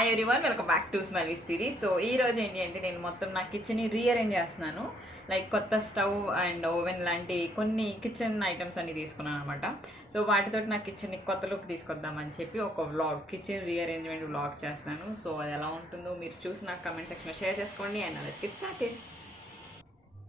Hi everyone, welcome back to smile with series. So ఈ రోజు ఏంటి అంటే నేను మొత్తం నా కిచెన్ని రీఅరేంజ్ చేస్తున్నాను. లైక్ కొత్త స్టవ్ అండ్ ఓవెన్ లాంటి కొన్ని కిచెన్ ఐటమ్స్ అన్ని తీసుకున్నాను అనమాట. సో వాటితో నా కిచెన్ని కొత్త లుక్ తీసుకొద్దామని చెప్పి ఒక వ్లాగ్, కిచెన్ రీఅరేంజ్మెంట్ వ్లాగ్ చేస్తాను. సో అది ఎలా ఉంటుందో మీరు చూసి నాకు కమెంట్ సెక్షన్లో షేర్ చేసుకోండి. And let's get started.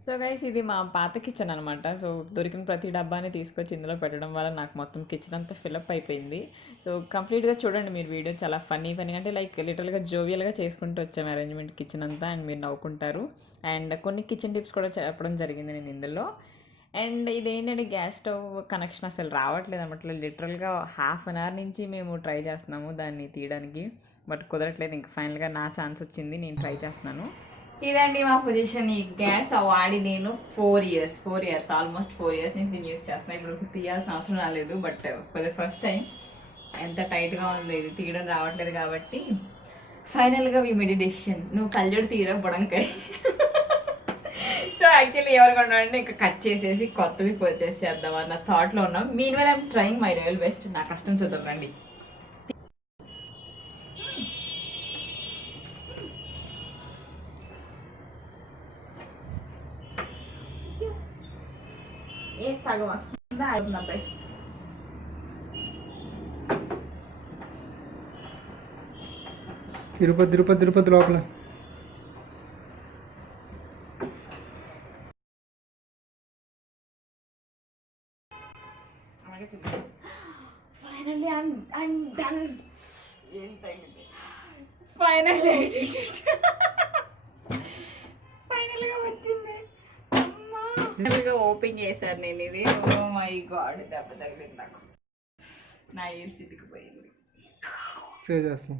So guys, ఇది మా పాత కిచెన్ అనమాట. సో దొరికిన ప్రతి డబ్బాని తీసుకొచ్చి ఇందులో పెట్టడం వల్ల నాకు మొత్తం కిచెన్ అంతా ఫిల్అప్ అయిపోయింది. సో కంప్లీట్గా చూడండి మీరు వీడియో, చాలా ఫన్నీ అంటే లైక్ లిటరల్గా జోవియల్గా చేసుకుంటూ వచ్చాము అరేంజ్మెంట్ కిచెన్ అంతా. అండ్ మీరు నవ్వుకుంటారు. అండ్ కొన్ని కిచెన్ టిప్స్ కూడా చెప్పడం జరిగింది నేను ఇందులో. అండ్ ఇదేంటంటే గ్యాస్ స్టవ్ కనెక్షన్ అసలు రావట్లేదు అనమాట. లిటరల్గా హాఫ్ అన్ అవర్ నుంచి మేము ట్రై చేస్తున్నాము దాన్ని తీయడానికి, బట్ కుదరట్లేదు. ఇంకా ఫైనల్గా నా ఛాన్స్ వచ్చింది, నేను ట్రై చేస్తున్నాను. ఇదండి మా పొజిషన్. ఈ గ్యాస్ వాడి నేను 4 ఇయర్స్ ఆల్మోస్ట్ 4 ఇయర్స్ నుంచి నేను యూస్ చేస్తాను. ఇప్పుడు తీయాల్సిన అవసరం రాలేదు, but for the first time ఎంత టైట్గా ఉంది, ఇది తీయడం రావట్లేదు. కాబట్టి ఫైనల్గా వి మేడ్ డెసిషన్, నువ్వు కళ్ళజోడు తీరా బుడంకాయ. సో యాక్చువల్లీ ఎవరు కొన్నాడంటే ఇంకా కట్ చేసేసి కొత్తది పర్చేస్ చేద్దాం అన్న థాట్లో ఉన్నాం. Mean well I'm trying my level best. నా కష్టం చూద్దాం రండి. ఏ సగం వస్తుందా అబ్బాయి? తిరుపతి లోపల ఫైనల్లీ ఐమ్ డన్. ఫైనల్లీ ఫైనల్గా వచ్చింది. ఓపెన్ చేశారు నేను ఇది. ఓ మై గాడ్, దెబ్బ తగిలింది నాకు. నా ఇయర్ సితికిపోయింది. సేవ్ చేస్తాం.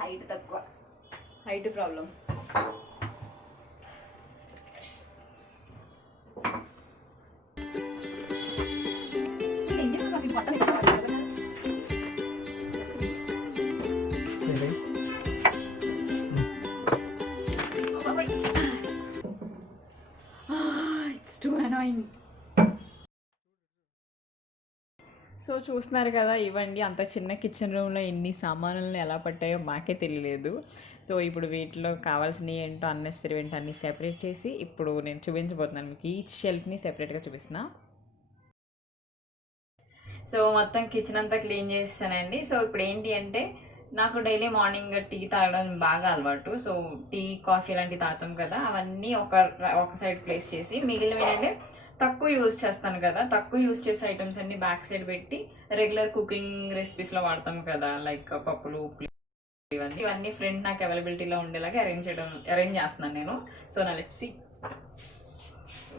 హైట్ తక్కువ, height problem. It's two annoying. So చూస్తున్నారు కదా, ఇవ్వండి అంత చిన్న కిచెన్ రూమ్లో ఎన్ని సామాన్లను ఎలా పట్టాయో మాకే తెలియలేదు. సో ఇప్పుడు వీటిలో కావాల్సినవి ఏంటో అన్నెసరీ ఏంటో అన్నీ సెపరేట్ చేసి ఇప్పుడు నేను చూపించబోతున్నాను మీకు. ఈచ్ షెల్ఫ్ని సెపరేట్గా చూపిస్తున్నా. సో మొత్తం కిచెన్ అంతా క్లీన్ చేస్తానండి. సో ఇప్పుడు ఏంటి అంటే నాకు డైలీ మార్నింగ్ టీ తాగడం బాగా అలవాటు. సో టీ, కాఫీ లాంటివి తాగుతాం కదా, అవన్నీ ఒక సైడ్ ప్లేస్ చేసి మిగిలినవి ఏంటంటే తక్కువ యూజ్ చేస్తాను కదా, తక్కువ యూజ్ చేసే ఐటమ్స్ అన్ని బ్యాక్ సైడ్ పెట్టి రెగ్యులర్ కుకింగ్ రెసిపీస్లో వాడతాం కదా, లైక్ పప్పులు, ఇవన్నీ ఫ్రెండ్ నాకు అవైలబిలిటీలో ఉండేలాగా అరేంజ్ చేస్తున్నాను నేను. సో నా లెట్స్ సీ.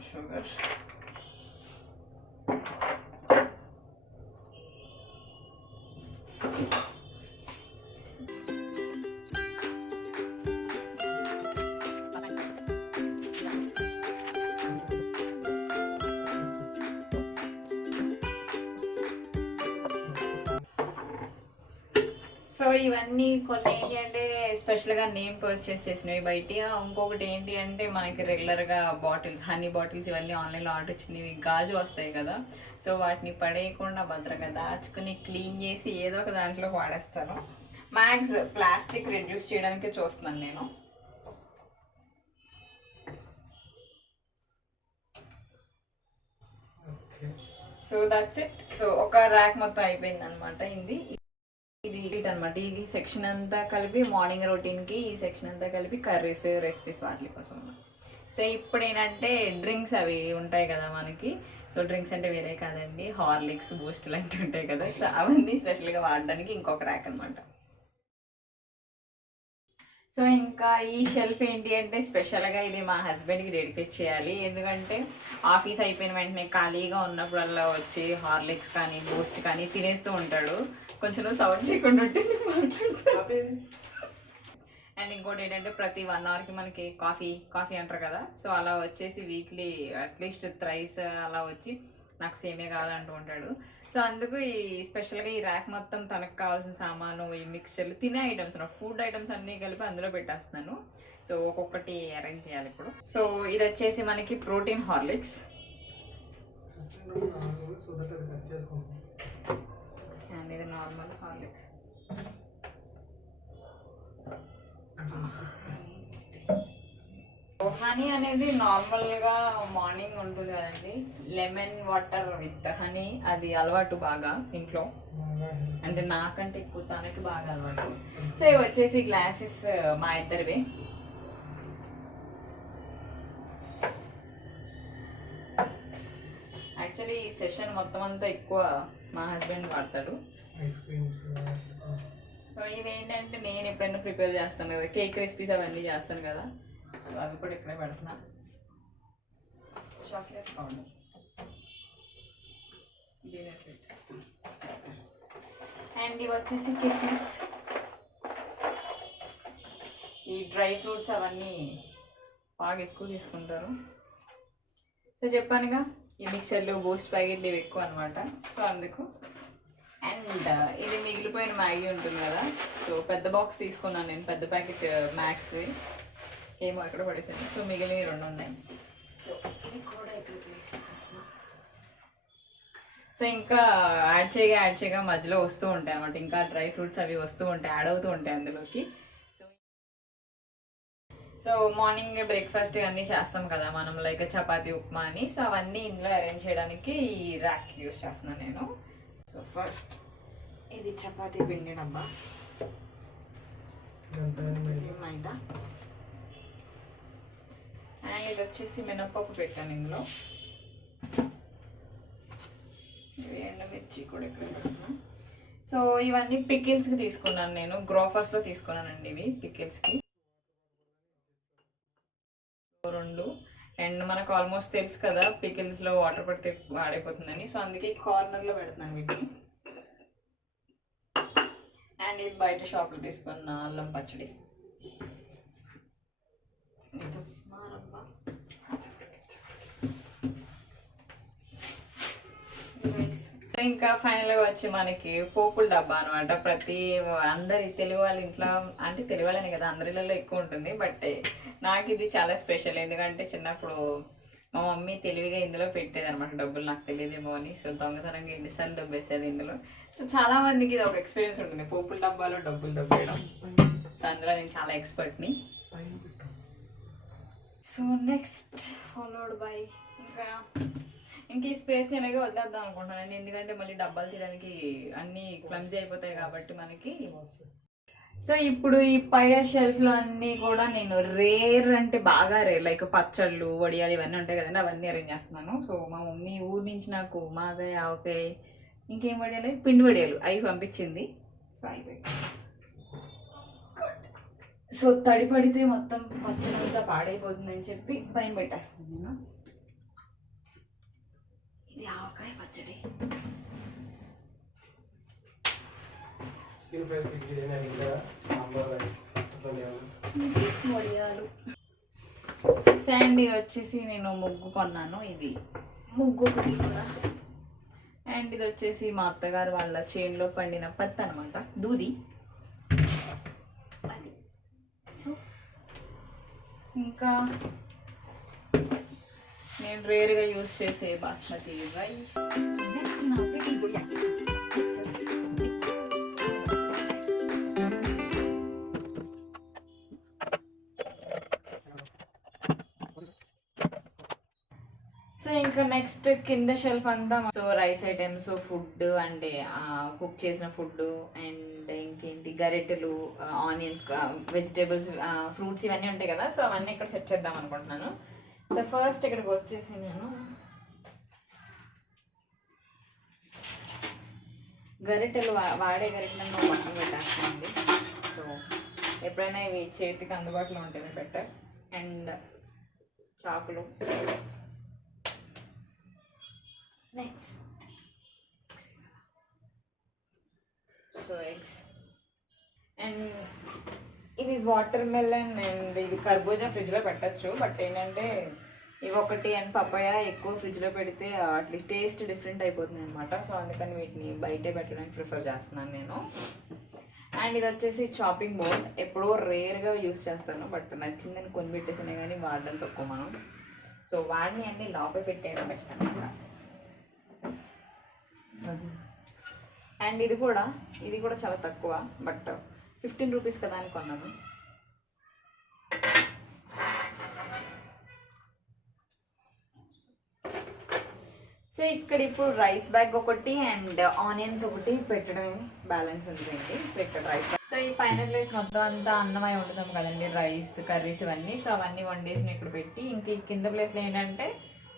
షుగర్, సో ఇవన్నీ కొన్ని ఏంటి అంటే స్పెషల్గా నేమ్ పర్చేస్ చేసినవి బయట. ఇంకొకటి ఏంటి అంటే మనకి రెగ్యులర్గా బాటిల్స్, హనీ బాటిల్స్, ఇవన్నీ ఆన్లైన్లో ఆర్డర్ వచ్చినవి గాజు వస్తాయి కదా. సో వాటిని పడేయకుండా భద్రంగా దాచుకుని క్లీన్ చేసి ఏదో ఒక దాంట్లో వాడేస్తాను. మ్యాక్స్ ప్లాస్టిక్ రెడ్యూస్ చేయడానికి చూస్తున్నాను నేను. So that's it. సో ఒక ర్యాక్ మొత్తం అయిపోయింది అనమాట. ఇది అనమాట. ఈ సెక్షన్ అంతా కలిపి మార్నింగ్ రొటీన్కి, ఈ సెక్షన్ అంతా కలిపి కర్రీస్, రెసిపీస్ వాటి కోసం. సో ఇప్పుడు ఏంటంటే డ్రింక్స్ అవి ఉంటాయి కదా మనకి. సో డ్రింక్స్ అంటే వేరే కాదండి, హార్లిక్స్, బూస్ట్ లాంటివి ఉంటాయి కదా. సో అవన్నీ స్పెషల్గా వాడడానికి ఇంకొక ర్యాక్ అనమాట. సో ఇంకా ఈ షెల్ఫ్ ఏంటి అంటే స్పెషల్గా ఇది మా హస్బెండ్కి డెడికేట్ చేయాలి. ఎందుకంటే ఆఫీస్ అయిపోయిన వెంటనే ఖాళీగా ఉన్నప్పుడల్లా వచ్చి హార్లిక్స్ కానీ బూస్ట్ కానీ తినేస్తూ ఉంటాడు. కొంచెం సౌండ్ చేయకుండా ఉంటే అండ్ ఇంకోటి ఏంటంటే ప్రతి 1 అవర్కి మనకి కాఫీ అంటారు కదా, సో అలా వచ్చేసి వీక్లీ అట్లీస్ట్ థ్రైస్ అలా వచ్చి నాకు సేమే కావాలంటూ ఉంటాడు. సో అందుకు ఈ స్పెషల్గా ఈ ర్యాక్ మొత్తం తనకు కావాల్సిన సామాను, ఈ మిక్స్చర్లు, తినే ఐటమ్స్, ఫుడ్ ఐటమ్స్ అన్నీ కలిపి అందులో పెట్టేస్తున్నాను. సో ఒక్కొక్కటి అరేంజ్ చేయాలి ఇప్పుడు. సో ఇది వచ్చేసి మనకి ప్రోటీన్ హార్లిక్స్ అండ్ ఇది నార్మల్ హార్లిక్స్. హనీ అనేది నార్మల్గా మార్నింగ్ ఉంటుంది కదండి, లెమన్ వాటర్ విత్ హనీ, అది అలవాటు బాగా ఇంట్లో, అంటే నాకంటే ఎక్కువ తనకి బాగా అలవాటు. సో ఇవి వచ్చేసి గ్లాసెస్ మా ఇద్దరివి. యాక్చువల్లీ ఈ సెషన్ మొత్తం అంతా ఎక్కువ మా హస్బెండ్ వాడతాడు. సో ఇవేంటంటే నేను ఎప్పుడైనా ప్రిపేర్ చేస్తాను కదా, కేక్ రెసిపీస్ అవన్నీ చేస్తాను కదా, సో అవి కూడా ఇక్కడే పెడుతున్నా. చాక్లెట్ పౌడర్ దీని పెట్టేస్తాను. అండ్ ఇవి వచ్చేసి కిస్మిస్, ఈ డ్రై ఫ్రూట్స్ అవన్నీ బాగా ఎక్కువ తీసుకుంటారు. సో చెప్పానుగా ఈ మిక్సర్లు బూస్ట్ ప్యాకెట్లు ఇవి ఎక్కువ అనమాట, సో అందుకు. అండ్ ఇది మిగిలిపోయిన మ్యాగీ ఉంటుంది కదా, సో పెద్ద బాక్స్ తీసుకున్నాను నేను, పెద్ద ప్యాకెట్ మ్యాక్స్ ఏమో ఎక్కడ పడేసాను. సో మిగిలిన 2 ఉన్నాయి. సో ఇది కూడా ఇక్కడ ప్లేస్ చేసేస్తున్నా. సో ఇంకా యాడ్ చేయగా మధ్యలో వస్తూ ఉంటాయి అన్నమాట, ఇంకా డ్రై ఫ్రూట్స్ అవి వస్తూ ఉంటాయి, యాడ్ అవుతూ ఉంటాయి అందులోకి. సో మార్నింగ్ బ్రేక్ఫాస్ట్ అన్నీ చేస్తాం కదా మనం, లైక్ చపాతీ, ఉప్మా అని. సో అవన్నీ ఇందులో అరేంజ్ చేయడానికి ఈ ర్యాక్ యూస్ చేస్తున్నాను నేను. సో ఫస్ట్ ఇది చపాతీ పిండి డబ్బా, ఇది మైదా, అండ్ ఇది వచ్చేసి మినప్పప్పు పెట్టాను ఇందులో. ఇవి ఎండుమిర్చి కూడా ఇక్కడ పెడుతున్నా. సో ఇవన్నీ పికిల్స్కి తీసుకున్నాను నేను, గ్రోఫర్స్లో తీసుకున్నానండి ఇవి పికిల్స్కి 2. అండ్ మనకు ఆల్మోస్ట్ తెలుసు కదా పికిల్స్లో వాటర్ పడితే వాడైపోతుందని, సో అందుకే కార్నర్లో పెడుతున్నాను వీటిని. అండ్ ఇది బయట షాప్లో తీసుకున్న అల్లం పచ్చడి. ఇంకా ఫైనల్గా వచ్చి మనకి పోపుల డబ్బా అనమాట. అందరి తెలుగు వాళ్ళ ఇంట్లో, అంటే తెలుగు వాళ్ళనే కదా అందరిలో ఎక్కువ ఉంటుంది, బట్ నాకు ఇది చాలా స్పెషల్. ఎందుకంటే చిన్నప్పుడు మా మమ్మీ తెలివిగా ఇందులో పెట్టేది అనమాట డబ్బులు, నాకు తెలియదేమో అని. సో దొంగతనంగా ఎన్నిసార్లు దొబ్బేసేది ఇందులో. సో చాలా మందికి ఇది ఒక ఎక్స్పీరియన్స్ ఉంటుంది, పోపుల డబ్బాలో డబ్బులు దొబ్బేయడం. సో అందులో నేను చాలా ఎక్స్పర్ట్ని. సో నెక్స్ట్ ఫాలోడ్ బై ఇంక ఈ స్పేస్ని ఎలాగో వదిలేద్దాం అనుకుంటున్నాను, ఎందుకంటే మళ్ళీ డబ్బాలు తీయడానికి అన్నీ క్లమ్జీ అయిపోతాయి కాబట్టి మనకి. సో ఇప్పుడు ఈ పై షెల్ఫ్లో అన్నీ కూడా నేను రేర్ అంటే బాగా రేర్, లైక్ పచ్చళ్ళు, వడియాలు ఇవన్నీ ఉంటాయి కదండి, అవన్నీ అరేంజ్ చేస్తున్నాను. సో మా మమ్మీ ఊరి నుంచి నాకు మాగాయ, ఆవకాయ, ఇంకేం వడియాలి, పిండి వడియాలు అవి పంపించింది. సో అయిపోయి సో తడి పడితే మొత్తం పచ్చడంతా పాడైపోతుందని చెప్పి పైన పెట్టేస్తాను నేను. ఇది ఆవకాయ పచ్చడి. వడియాలు. శాండ్ ఇది వచ్చేసి నేను ముగ్గు కొన్నాను, ఇది ముగ్గు ఒకటి కూడా. అండ్ ఇది వచ్చేసి మా అత్తగారు వాళ్ళ చేనులో పండిన పత్తి అనమాట, దూది అది. సో ఇంకా నేను రేర్గా యూజ్ చేసే బాస్మతి రైస్. నెక్స్ట్ సో ఇంకా నెక్స్ట్ కింద షెల్ఫ్ అంతా సో రైస్ ఐటమ్స్, ఫుడ్ అంటే కుక్ చేసిన ఫుడ్, అండ్ ఇంకేంటి గరిటెలు, ఆనియన్స్, వెజిటేబుల్స్, ఫ్రూట్స్ ఇవన్నీ ఉంటాయి కదా, సో అవన్నీ ఇక్కడ సెట్ చేద్దాం అనుకుంటున్నాను. సో ఫస్ట్ ఇక్కడికి వచ్చేసి నేను గరిటెలు వాడే గరిటెలను పక్కన పెట్టేస్తానండి. సో ఎప్పుడైనా ఇవి చేతికి అందుబాటులో ఉంటేనే బెటర్. అండ్ చాకులు. Next so eggs. అండ్ ఇది వాటర్ మెలన్ అండ్ ఇది కర్బూజా ఫ్రిడ్జ్లో పెట్టచ్చు. బట్ ఏంటంటే ఇవి ఒకటి అండ్ పపాయ ఎక్కువ ఫ్రిడ్జ్లో పెడితే అట్లా టేస్ట్ డిఫరెంట్ అయిపోతుంది అనమాట. సో అందుకని వీటిని బయటే పెట్టడానికి ప్రిఫర్ చేస్తున్నాను నేను. అండ్ ఇది వచ్చేసి చాపింగ్ బోర్డ్. ఎప్పుడో రేర్గా యూస్ చేస్తాను, బట్ నచ్చిందని కొని పెట్టేసినా కానీ వాడడం తక్కువ మనం. సో వాడిని అన్ని లోపల పెట్టేయడం బెస్ట్ అనమాట. అండ్ ఇది కూడా చాలా తక్కువ, బట్ 15 రూపీస్ కదా అని కొన్నాను. సో ఇక్కడ ఇప్పుడు రైస్ బ్యాగ్ ఒకటి అండ్ ఆనియన్స్ ఒకటి పెట్టడమే బ్యాలెన్స్ ఉంటుంది. సో ఇక్కడ రైస్ బ్యాగ్. సో ఈ పైన ప్లేస్ మొత్తం అంతా అన్నమై వండుతాం కదండి, రైస్ కర్రీస్ ఇవన్నీ. సో అవన్నీ వండేసి ఇక్కడ పెట్టి ఇంక కింద ప్లేస్లో ఏంటంటే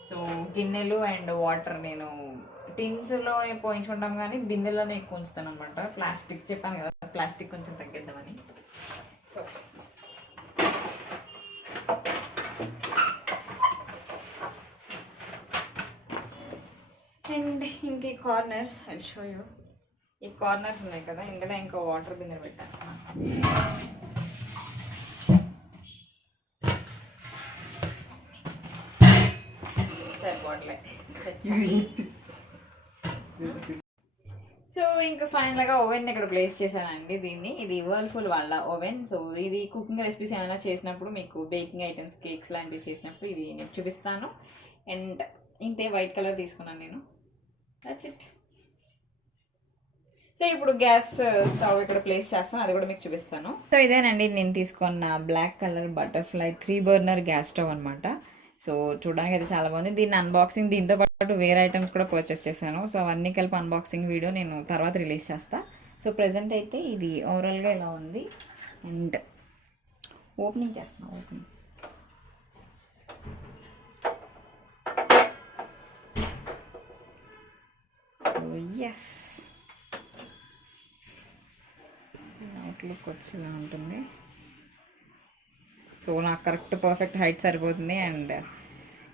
సో గిన్నెలు అండ్ వాటర్ నేను టిన్స్లో పోయించుకుంటాం కానీ బిందెలోనే ఎక్కువ ఉంచుతాను అనమాట. ప్లాస్టిక్ చెప్పాను కదా, ప్లాస్టిక్ కొంచెం తగ్గిద్దామని. సో అండ్ ఇంక ఈ కార్నర్స్ ఐ షో యూ. ఈ కార్నర్స్ ఉన్నాయి కదా, ఇందులో ఇంకా వాటర్ బిందెలు పెట్టేస్తాను. సరిపోట్లే. సో ఇంకా ఫైనల్గా ఓవెన్ ఇక్కడ ప్లేస్ చేశానండి దీన్ని. ఇది వర్ల్ఫుల్ వాళ్ళ ఓవెన్. సో ఇది కుకింగ్ రెసిపీస్ ఏమైనా చేసినప్పుడు మీకు బేకింగ్ ఐటమ్స్ కేక్స్ లాంటివి చేసినప్పుడు ఇది నేను చూపిస్తాను. అండ్ ఇంతే వైట్ కలర్ తీసుకున్నాను నేను. That's it. సో ఇప్పుడు గ్యాస్ స్టవ్ ఇక్కడ ప్లేస్ చేస్తాను, అది కూడా మీకు చూపిస్తాను. సో ఇదేనండి నేను తీసుకున్న black colour butterfly 3 burner gas stove అనమాట. సో చూడడానికి అయితే చాలా బాగుంది. దీన్ని అన్బాక్సింగ్ దీంతో పాటు వేరే ఐటమ్స్ కూడా పర్చేస్ చేశాను. సో అన్నీ కలిపి అన్బాక్సింగ్ వీడియో నేను తర్వాత రిలీజ్ చేస్తాను. సో ప్రజెంట్ అయితే ఇది ఓవరాల్గా ఇలా ఉంది. అండ్ ఓపెనింగ్ చేస్తున్నాను. ఓపెనింగ్ సో ఎస్, అవుట్లుక్ వచ్చేలా ఉంటుంది. సో నాకు కరెక్ట్ పర్ఫెక్ట్ హైట్ సరిపోతుంది. అండ్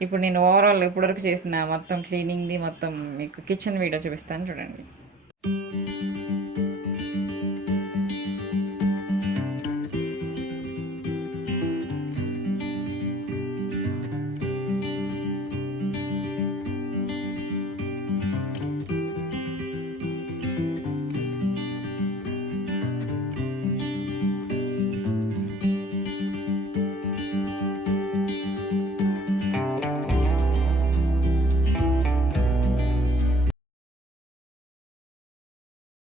ఇప్పుడు నేను ఓవరాల్ ఇప్పటివరకు చేసిన మొత్తం క్లీనింగ్ది మొత్తం మీకు కిచెన్ వీడియో చూపిస్తాను చూడండి.